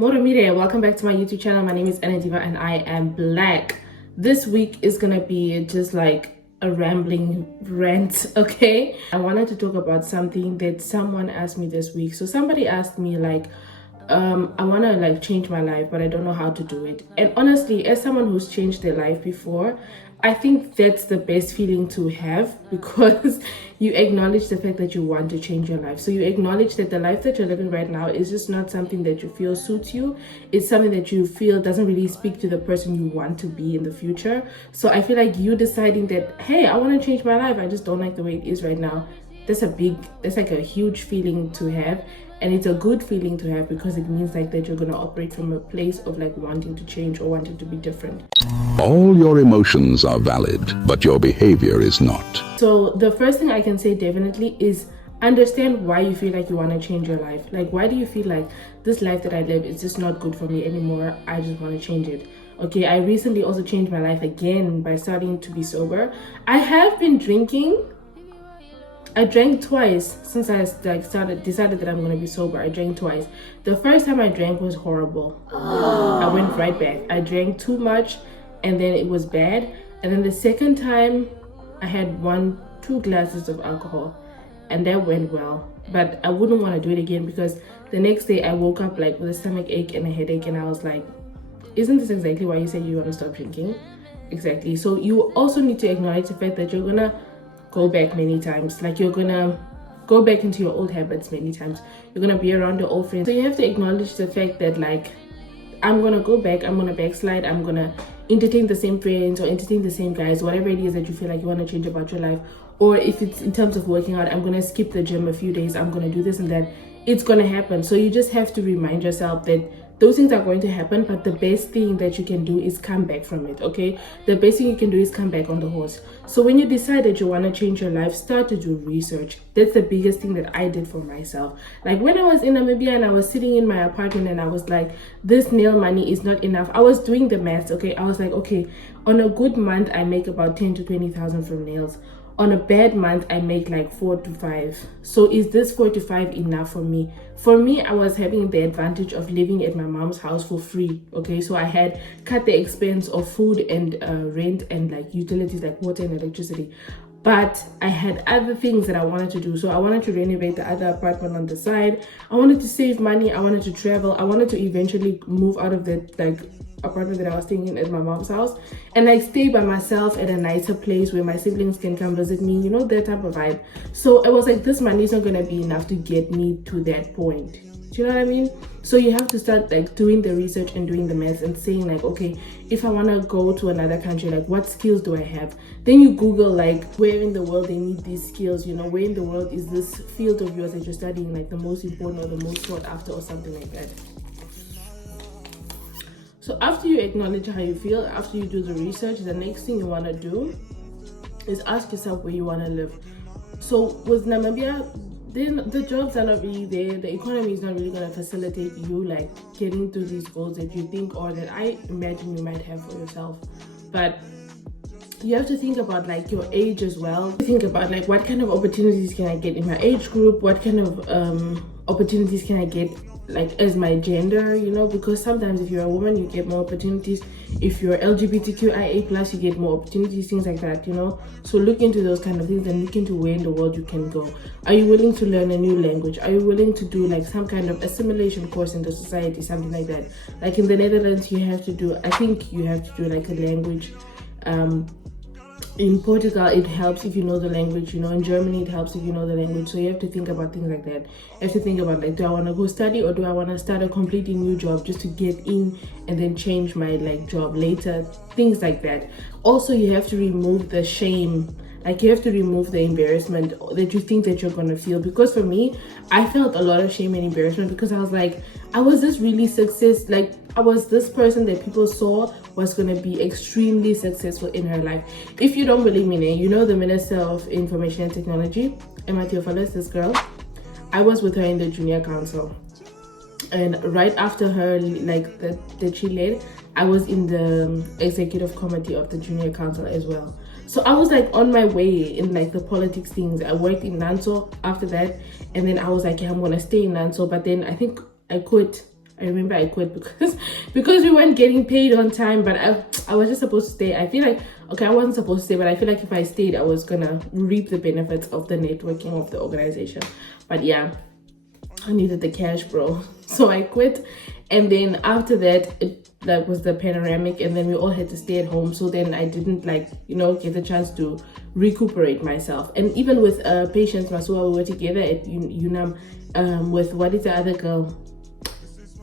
Motor Media, welcome back to my YouTube channel. My name is Ann-Adeva and I am black. This week is gonna be just like a rambling rant, okay? I wanted to talk about something that someone asked me this week. So somebody asked me like, I want to like change my life, but I don't know how to do it. And honestly, as someone who's changed their life before, I think that's the best feeling to have, because you acknowledge the fact that you want to change your life. So you acknowledge that the life that you're living right now is just not something that you feel suits you. It's something that you feel doesn't really speak to the person you want to be in the future. So I feel like you deciding that, hey, I want to change my life, I just don't like the way it is right now. That's like a huge feeling to have. And it's a good feeling to have, because it means like that you're going to operate from a place of like wanting to change or wanting to be different. All your emotions are valid, but your behavior is not. So the first thing I can say definitely is understand why you feel like you want to change your life. Like, why do you feel like this life that I live is just not good for me anymore? I just want to change it. Okay, I recently also changed my life again by starting to be sober. I have been drinking. I drank twice since I decided that I'm going to be sober. I drank twice. The first time I drank was horrible. I went right back. I drank too much and then it was bad. And then the second time I had 2 glasses of alcohol and that went well. But I wouldn't want to do it again, because the next day I woke up like with a stomach ache and a headache, and I was like, isn't this exactly why you said you want to stop drinking? Exactly. So you also need to acknowledge the fact that you're going to go back many times. Like, you're gonna go back into your old habits many times. You're gonna be around your old friends. So you have to acknowledge the fact that like, I'm gonna go back, I'm gonna backslide, I'm gonna entertain the same friends or entertain the same guys, whatever it is that you feel like you want to change about your life. Or if it's in terms of working out, I'm gonna skip the gym a few days, I'm gonna do this and that. It's gonna happen. So you just have to remind yourself that those things are going to happen, but the best thing that you can do is come back from it, okay? The best thing you can do is come back on the horse. So when you decide that you want to change your life, start to do research. That's the biggest thing that I did for myself. Like, when I was in Namibia and I was sitting in my apartment and I was like, this nail money is not enough. I was doing the math, okay? I was like, okay, on a good month, I make about 10 to 20,000 from nails. On a bad month, I make like 4 to 5. So is this 4 to 5 enough for me? For me, I was having the advantage of living at my mom's house for free. Okay, so I had cut the expense of food and rent and like utilities like water and electricity. But I had other things that I wanted to do. So I wanted to renovate the other apartment on the side. I wanted to save money. I wanted to travel. I wanted to eventually move out of that like apartment that I was staying in at my mom's house and like stay by myself at a nicer place where my siblings can come visit me, you know, that type of vibe. So it was like, this money is not gonna be enough to get me to that point. Do you know what I mean? So you have to start like doing the research and doing the math and saying like, okay, if I want to go to another country, like what skills do I have? Then you Google like, where in the world they need these skills, you know, where in the world is this field of yours that you're studying like the most important or the most sought after or something like that. So after you acknowledge how you feel, after you do the research, the next thing you want to do is ask yourself where you want to live. So with Namibia, then the jobs are not really there. The economy is not really going to facilitate you like getting to these goals that you think or that I imagine you might have for yourself. But you have to think about like your age as well. Think about like, what kind of opportunities can I get in my age group? What kind of opportunities can I get like as my gender, you know, because sometimes if you're a woman, you get more opportunities. If you're LGBTQIA+, you get more opportunities, things like that, you know. So look into those kind of things and look into where in the world you can go. Are you willing to learn a new language? Are you willing to do like some kind of assimilation course into society, something like that? Like in the Netherlands, I think you have to do like a language. In Portugal, it helps if you know the language, you know. In Germany, it helps if you know the language. So you have to think about things like that. You have to think about like, do I want to go study or do I want to start a completely new job just to get in and then change my like job later, things like that. Also, you have to remove the shame. Like, you have to remove the embarrassment that you think that you're going to feel. Because for me, I felt a lot of shame and embarrassment because I was like, I was this really like I was this person that people saw was going to be extremely successful in her life. If you don't believe me, you know the Minister of Information and Technology, Emma Theophilis, this girl, I was with her in the junior council. And right after her, like that she led, I was in the executive committee of the junior council as well. So I was like on my way in like the politics things. I worked in Nanso after that, and then I was like, yeah, I'm gonna stay in Nanso. But then I think I quit I remember I quit because we weren't getting paid on time, but I was just supposed to stay. I feel like, okay, I wasn't supposed to stay, but I feel like if I stayed, I was gonna reap the benefits of the networking of the organization. But yeah, I needed the cash, bro. So I quit. And then after that, that was the panoramic, and then we all had to stay at home. So then I didn't get the chance to recuperate myself. And even with Patience Masua, we were together at UNAM with, what is the other girl?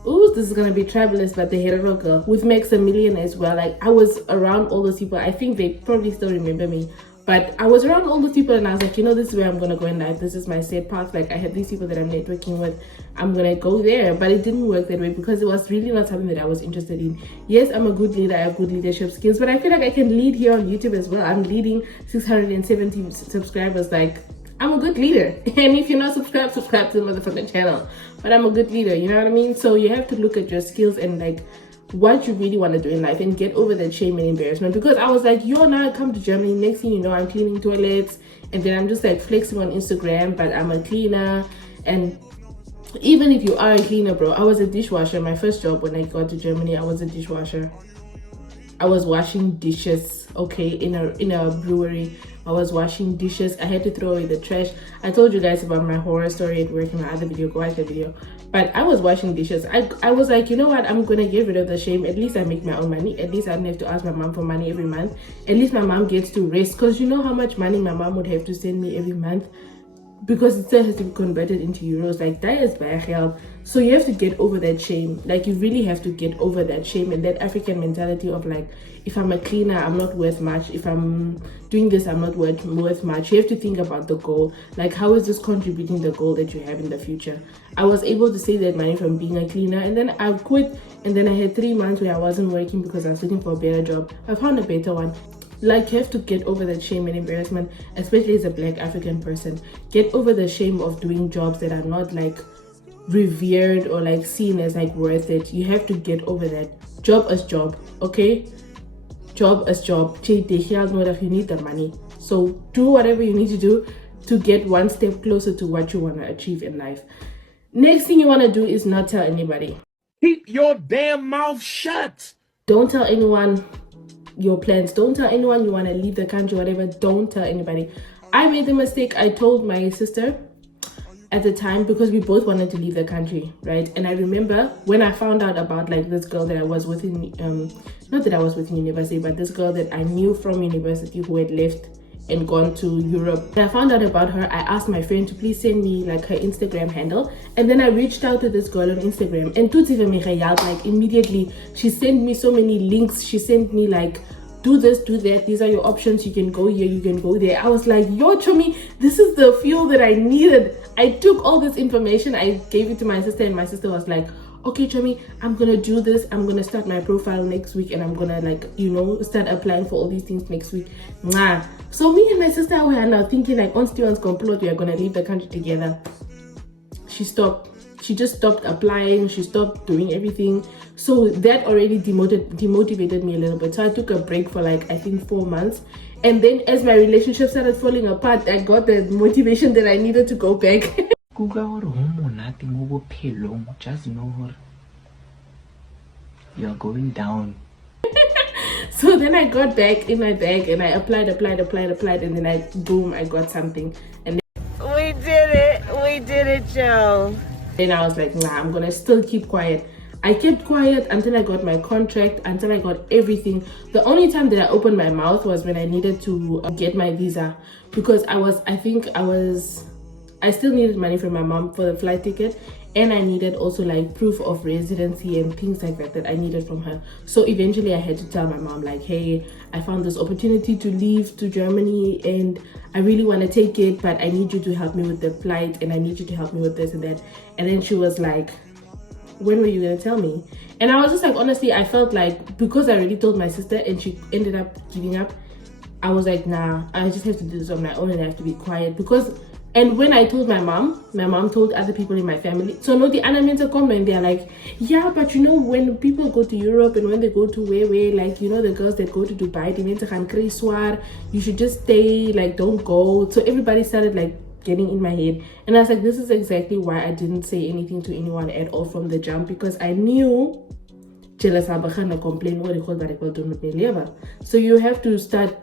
Ooh, this is gonna be tribulous, but the hero girl with Maximilian as well. Like, I was around all those people. I think they probably still remember me, but I was around all those people, and I was like, this is where I'm gonna go in life. This is my set path. Like, I had these people that I'm networking with. I'm gonna go there. But it didn't work that way because it was really not something that I was interested in. Yes, I'm a good leader. I have good leadership skills, but I feel like I can lead here on YouTube as well. I'm leading 670 subscribers. Like, I'm a good leader. And if you're not subscribed, subscribe to the motherfucking channel. But I'm a good leader, you know what I mean? So you have to look at your skills and like what you really want to do in life and get over that shame and embarrassment. Because I was like, now I come to Germany, next thing you know, I'm cleaning toilets, and then I'm just like flexing on Instagram, but I'm a cleaner. And even if you are a cleaner, bro, I was a dishwasher. My first job when I got to Germany, I was a dishwasher. I was washing dishes, okay, in a brewery. I was washing dishes. I had to throw away the trash. I told you guys about my horror story at work in my other video. Go watch that video. But I was washing dishes. I was like, you know what? I'm going to get rid of the shame. At least I make my own money. At least I don't have to ask my mom for money every month. At least my mom gets to rest. Because you know how much money my mom would have to send me every month? Because it still has to be converted into euros. Like, that is bad help. So you have to get over that shame. Like, you really have to get over that shame and that African mentality of like, if I'm a cleaner, I'm not worth much. If I'm doing this, I'm not worth much. You have to think about the goal. Like, how is this contributing the goal that you have in the future? I was able to save that money from being a cleaner, and then I quit, and then I had 3 months where I wasn't working because I was looking for a better job. I found a better one. Like, you have to get over that shame and embarrassment, especially as a Black African person. Get over the shame of doing jobs that are not like revered or like seen as like worth it. You have to get over that. Job as job, okay? Job as job. You need the money. So do whatever you need to do to get one step closer to what you want to achieve in life. Next thing you want to do is not tell anybody. Keep your damn mouth shut. Don't tell anyone your plans. Don't tell anyone you want to leave the country, whatever. Don't tell anybody. I made the mistake. I told my sister at the time because we both wanted to leave the country, right? And I remember when I found out about like this girl that I was with in not that I was with in university, but this girl that I knew from university who had left and gone to Europe. When I found out about her, I asked my friend to please send me like her Instagram handle, and then I reached out to this girl on Instagram, and like immediately she sent me so many links. She sent me like, do this, do that, these are your options, you can go here, you can go there. I was like, yo, Chomi, this is the fuel that I needed. I took all this information, I gave it to my sister, and my sister was like, okay, Chomi, I'm gonna do this. I'm gonna start my profile next week, and I'm gonna like, start applying for all these things next week. Mwah. So me and my sister were now thinking like, on Steven's complot, we are gonna leave the country together. She stopped. She just stopped applying. She stopped doing everything. So that already demotivated me a little bit. So I took a break for like, I think 4 months. And then as my relationship started falling apart, I got the motivation that I needed to go back. Just know you're going down. So then I got back in my bag and I applied, and then I got something. And then we did it, Joe. Then I was like, nah, I'm gonna still keep quiet. I kept quiet until I got my contract, until I got everything. The only time that I opened my mouth was when I needed to get my visa, because I still needed money from my mom for the flight ticket, and I needed also like proof of residency and things like that I needed from her. So eventually I had to tell my mom like, hey, I found this opportunity to leave to Germany and I really want to take it, but I need you to help me with the flight and I need you to help me with this and that. And then she was like, when were you gonna tell me? And I was just like, honestly, I felt like because I already told my sister and she ended up giving up, I was like, nah, I just have to do this on my own and I have to be quiet. And when I told my mom told other people in my family. So no, the animators come and they're like, yeah, but when people go to Europe and when they go to where like, the girls that go to Dubai, they need to you should just stay, like, don't go. So everybody started like getting in my head. And I was like, this is exactly why I didn't say anything to anyone at all from the jump, because I knew jealous complain what they call that. So you have to start,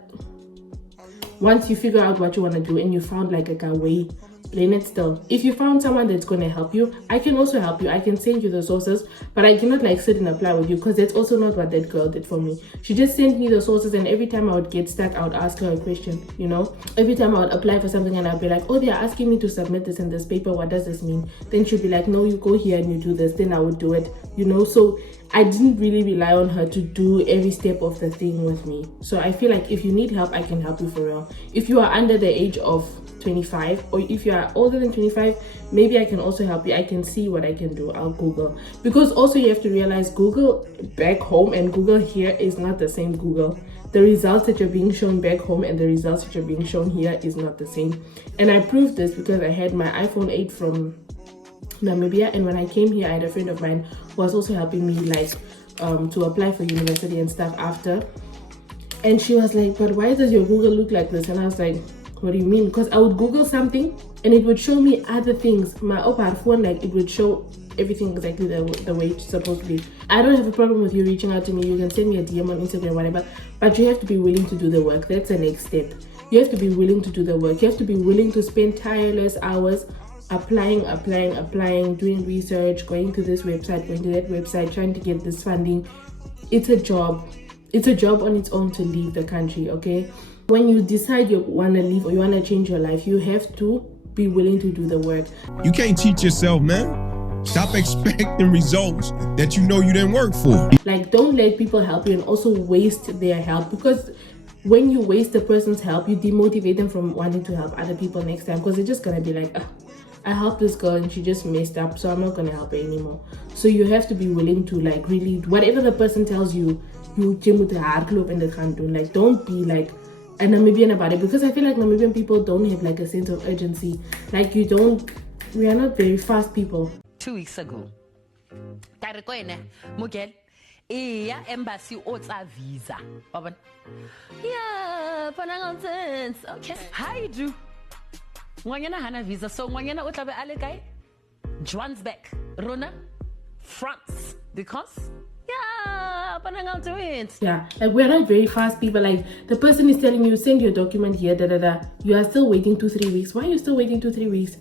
once you figure out what you want to do and you found like a way, plain it still. If you found someone that's going to help you, I can also help you. I can send you the sources, but I cannot like sit and apply with you, because that's also not what that girl did for me. She just sent me the sources, and every time I would get stuck, I would ask her a question, you know. Every time I would apply for something and I'd be like, oh, they're asking me to submit this in this paper, what does this mean? Then she'd be like, no, you go here and you do this. Then I would do it, you know. So I didn't really rely on her to do every step of the thing with me. So I feel like if you need help, I can help you for real. If you are under the age of 25, or if you are older than 25, maybe I can also help you. I can see what I can do. I'll Google, because also you have to realize Google back home and Google here is not the same Google. The results that you're being shown back home and the results that you're being shown here is not the same. And I proved this because I had my iPhone 8 from Namibia, and when I came here, I had a friend of mine who was also helping me like to apply for university and stuff after. And she was like, but why does your Google look like this? And I was like, what do you mean? Because I would Google something and it would show me other things. My opar phone, like it would show everything exactly the way it's supposed to be. I don't have a problem with you reaching out to me. You can send me a DM on Instagram, whatever, but you have to be willing to do the work. That's the next step. You have to be willing to do the work. You have to be willing to spend tireless hours applying, doing research, going to this website, going to that website, trying to get this funding. It's a job. It's a job on its own to leave the country, okay? When you decide you want to leave or you want to change your life, you have to be willing to do the work. You can't cheat yourself, man. Stop expecting results that you know you didn't work for. Like, don't let people help you and also waste their help, because when you waste the person's help, you demotivate them from wanting to help other people next time, because they're just going to be like, I helped this girl and she just messed up, so I'm not going to help her anymore. So you have to be willing to like really, whatever the person tells you, you like, don't be like a Namibian about it, because I feel like Namibian people don't have like a sense of urgency. Like we are not very fast people. 2 weeks ago, Mugel, embassy ota visa. Yeah, okay. Hi, do. Ngwanyana hana visa, so ngwanyana otlabe alekai. Johannesburg, Rona, France, because yeah, like we're not very fast people. Like the person is telling you, send your document here, you are still waiting 2-3 weeks. Why are you still waiting 2-3 weeks?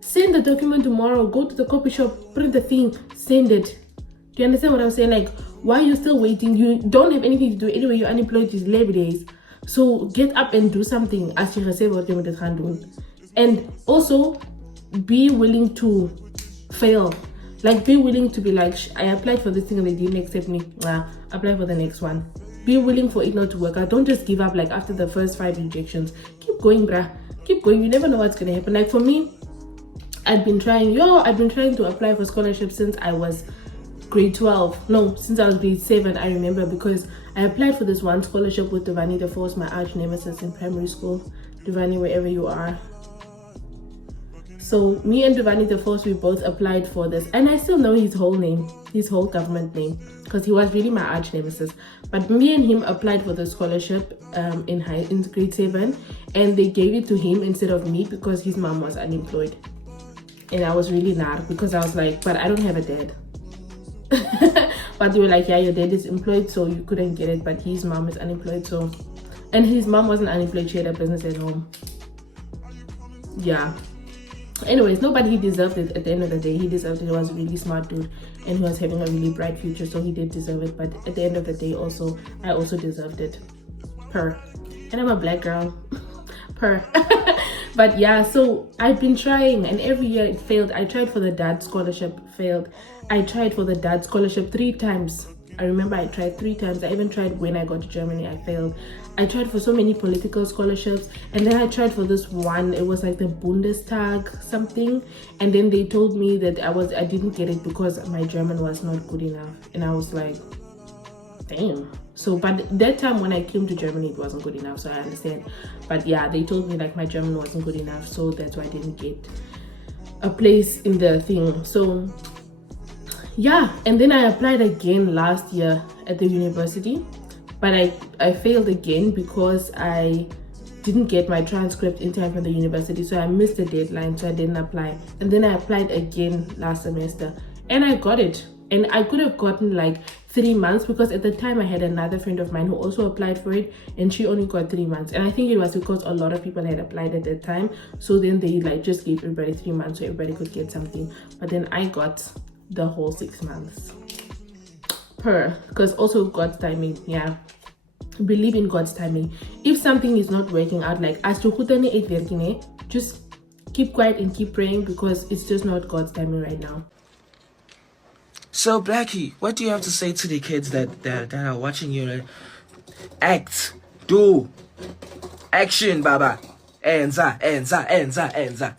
Send the document tomorrow, go to the copy shop, print the thing, send it. Do you understand what I'm saying? Like, why are you still waiting? You don't have anything to do anyway. You're unemployed these labor days, so get up and do something. As you say what you can do. And also be willing to fail. Like, be willing to be like, I applied for this thing and they didn't accept me. Apply for the next one. Be willing for it not to work out. Don't just give up like after the first 5 rejections. Keep going, bruh. Keep going. You never know what's gonna happen. Like for me, I've been trying to apply for scholarships since I was grade 12. No, since I was grade 7, I remember, because I applied for this one scholarship with Devani the Force, my arch nemesis in primary school. Devani, wherever you are. So me and Devani the Force, we both applied for this, and I still know his whole name, his whole government name, because he was really my arch nemesis. But me and him applied for the scholarship in grade 7, and they gave it to him instead of me because his mom was unemployed. And I was really mad because I was like, but I don't have a dad. But they were like, yeah, your dad is employed, so you couldn't get it, but his mom is unemployed. So, and his mom wasn't unemployed, she had a business at home. Yeah. Anyways, nobody, he deserved it. At the end of the day, he deserved it. He was a really smart dude and he was having a really bright future, so he did deserve it. But at the end of the day, also, I also deserved it. And I'm a black girl. But yeah, so I've been trying, and every year it failed. I tried for the dad scholarship, failed. I tried for the dad scholarship 3 times. I remember I tried 3 times. I even tried when I got to Germany, I failed. I tried for so many political scholarships, and then I tried for this one. It was like the Bundestag something, and then they told me that I didn't get it because my German was not good enough. And I was like, damn. So, but that time when I came to Germany, it wasn't good enough, so I understand. But yeah, they told me like my German wasn't good enough, so that's why I didn't get a place in the thing. So yeah, and then I applied again last year at the university, but I failed again because I didn't get my transcript in time from the university, so I missed the deadline, so I didn't apply. And then I applied again last semester and I got it. And I could have gotten like 3 months, because at the time I had another friend of mine who also applied for it and she only got 3 months. And I think it was because a lot of people had applied at that time, so then they like just gave everybody 3 months so everybody could get something. But then I got the whole 6 months because also God's timing. Yeah, believe in God's timing. If something is not working out, like as to just keep quiet and keep praying, because it's just not God's timing right now. So, Blackie, what do you have to say to the kids that are watching you? Act, do, action, baba. Enza.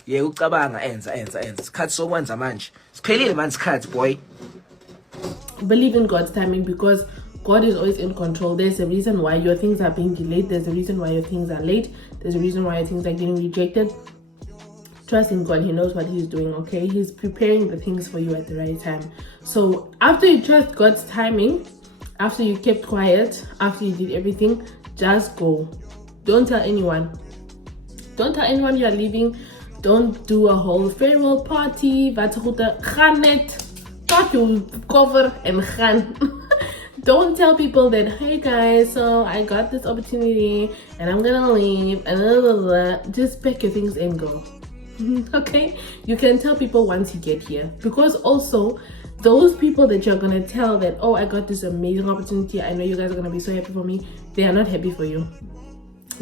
Yeah, ucabanga, enza. Cut so once a manch. Spelling man's cut, boy. Believe in God's timing, because God is always in control. There's a reason why your things are being delayed. There's a reason why your things are late. There's a reason why your things are getting rejected. Trust in God. He knows what he's doing, okay? He's preparing the things for you at the right time. So after you trust God's timing, after you kept quiet, after you did everything, just go. Don't tell anyone. Don't tell anyone you're leaving. Don't do a whole farewell party. Thought you cover and gaan. Don't tell people that, hey guys, so I got this opportunity and I'm gonna leave and blah, blah, blah. Just pack your things and go. Okay, you can tell people once you get here, because also those people that you're gonna tell that, oh, I got this amazing opportunity, I know you guys are gonna be so happy for me, they are not happy for you.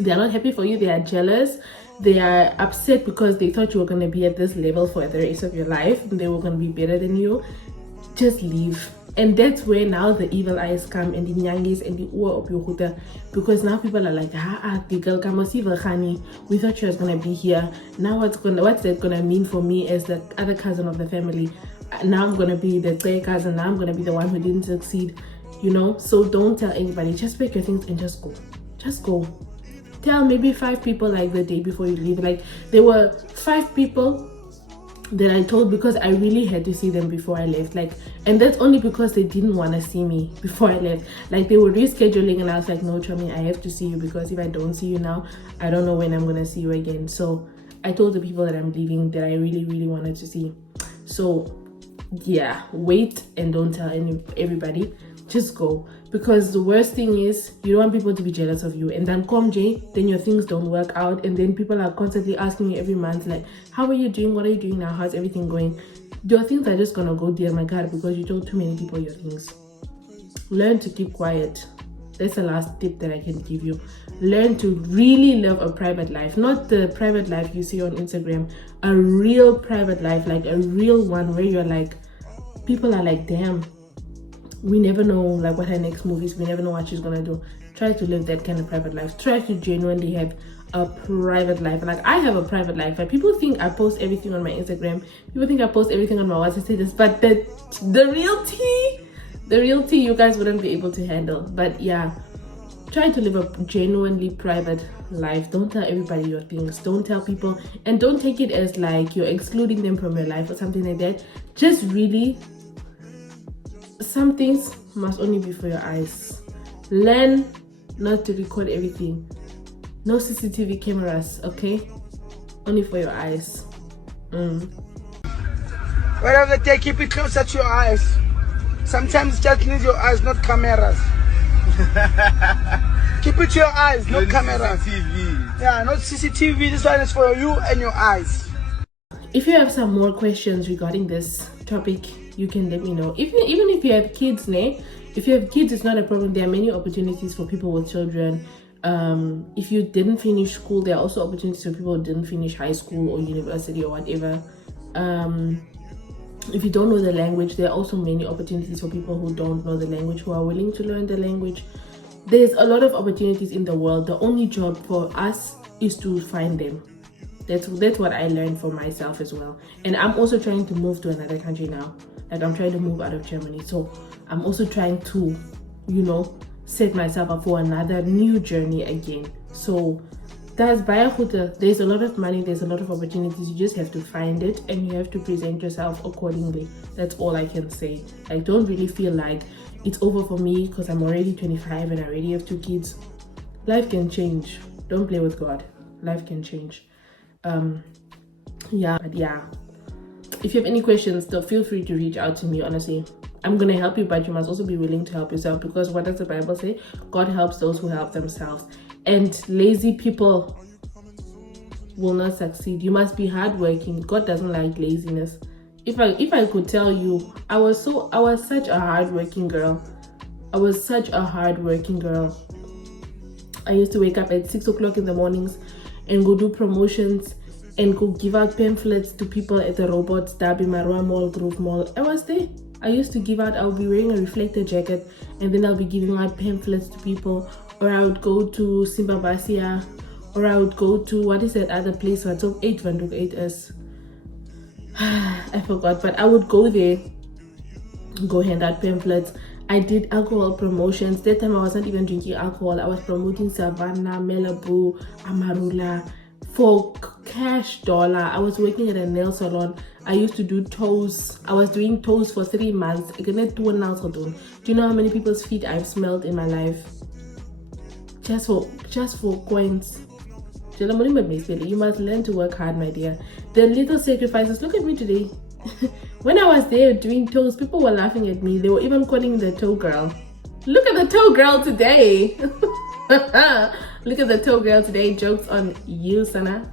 They are not happy for you. They are jealous. They are upset because they thought you were gonna be at this level for the rest of your life. They were gonna be better than you. Just leave. And that's where now the evil eyes come, and the nyangis and the uwa of your, because now people are like, the girl we thought she was gonna be here. Now what's that gonna mean for me as the other cousin of the family? Now I'm gonna be the third cousin. Now I'm gonna be the one who didn't succeed, you know? So don't tell anybody. Just pack your things and just go. Just go. Tell maybe 5 people like the day before you leave. Like there were 5 people that I told because I really had to see them before I left. Like, and that's only because they didn't want to see me before I left. Like they were rescheduling and I was like, no, Chami, I have to see you, because if I don't see you now, I don't know when I'm gonna see you again. So I told the people that I'm leaving that I really, really wanted to see. So yeah, wait and don't tell everybody. Just go, because the worst thing is you don't want people to be jealous of you, and then come Jay, then your things don't work out, and then people are constantly asking you every month like, how are you doing, what are you doing now, how's everything going? Your things are just gonna go, dear my God, because you told too many people your things. Learn to keep quiet. That's the last tip that I can give you. Learn to really live a private life, not the private life you see on Instagram. A real private life, like a real one where you're like, people are like, damn, we never know like what her next move is. We never know what she's gonna do. Try to live that kind of private life. Try to genuinely have a private life. Like I have a private life. Like people think I post everything on my Instagram. People think I post everything on my WhatsApp status. But the real tea, you guys wouldn't be able to handle. But yeah, try to live a genuinely private life. Don't tell everybody your things. Don't tell people, and don't take it as like you're excluding them from your life or something like that. Just really, some things must only be for your eyes. Learn not to record everything. No CCTV cameras, okay? Only for your eyes. Whatever they keep it closer to your eyes. Sometimes just need your eyes, not cameras. Keep it to your eyes, not cameras. CCTV. Yeah, not CCTV. This one is for you and your eyes. If you have some more questions regarding this topic, you can let me know. Even if you have kids, if you have kids, it's not a problem. There are many opportunities for people with children. If you didn't finish school, there are also opportunities for people who didn't finish high school or university or whatever. If you don't know the language, there are also many opportunities for people who don't know the language, who are willing to learn the language. There's a lot of opportunities in the world. The only job for us is to find them. That's what I learned for myself as well. And I'm also trying to move to another country now. Like I'm trying to move out of Germany. So I'm also trying to, set myself up for another new journey again. So there's a lot of money, there's a lot of opportunities. You just have to find it and you have to present yourself accordingly. That's all I can say. Like don't really feel like it's over for me because I'm already 25 and I already have 2 kids. Life can change. Don't play with God. life can change. Yeah, but yeah, if you have any questions, though, feel free to reach out to me. Honestly, I'm gonna help you, but you must also be willing to help yourself, because what does the Bible say? God helps those who help themselves, and lazy people will not succeed. You must be hardworking. God doesn't like laziness. If I could tell you, I was such a hardworking girl. I was such a hardworking girl. I used to wake up at 6 o'clock in the mornings and go do promotions and go give out pamphlets to people at the Robots, Derby, Marua Mall, Grove Mall. I was there. I used to give out, I would be wearing a reflector jacket, and then I'll be giving out pamphlets to people. Or I would go to Simbabasia, or I would go to, what is that other place? What's up? 8 I forgot, but I would go there, go hand out pamphlets. I did alcohol promotions. That time I was not even drinking alcohol. I was promoting Savannah, Malibu, Amarula for cash dollar. I was working at a nail salon. I used to do toes. I was doing toes for 3 months. Do you know how many people's feet I've smelled in my life? Just for coins. You must learn to work hard, my dear. The little sacrifices. Look at me today. When I was there doing toes, people were laughing at me. They were even calling the toe girl. Look at the toe girl today. Look at the toe girl today. Jokes on you, Sana.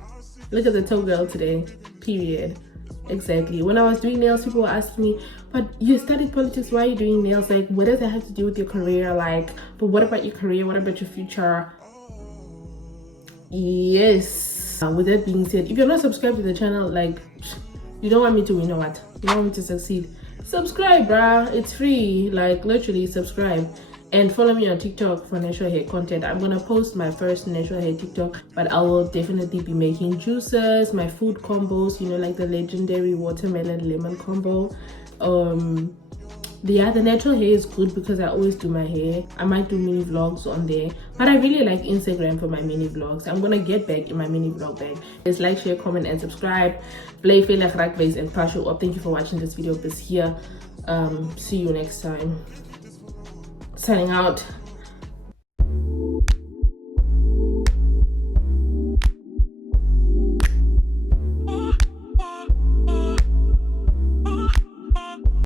Look at the toe girl today. Period. Exactly. When I was doing nails, people were asking me, but you studied politics, why are you doing nails? Like, what does that have to do with your career? Like, but what about your career? What about your future? Yes. With that being said, if you're not subscribed to the channel, like, you don't want me to win or what? You don't want me to succeed? Subscribe, bruh. It's free. Like, literally, subscribe. And follow me on TikTok for natural hair content. I'm gonna post my first natural hair TikTok, but I will definitely be making juices, my food combos, you know, like the legendary watermelon lemon combo. Yeah, the natural hair is good because I always do my hair. I might do mini vlogs on there, but I really like Instagram for my mini vlogs. I'm gonna get back in my mini vlog bag. Just like, share, comment, and subscribe. Play Veilig Rakwees and Pasho up. Thank you for watching this video this here. See you next time. Signing out.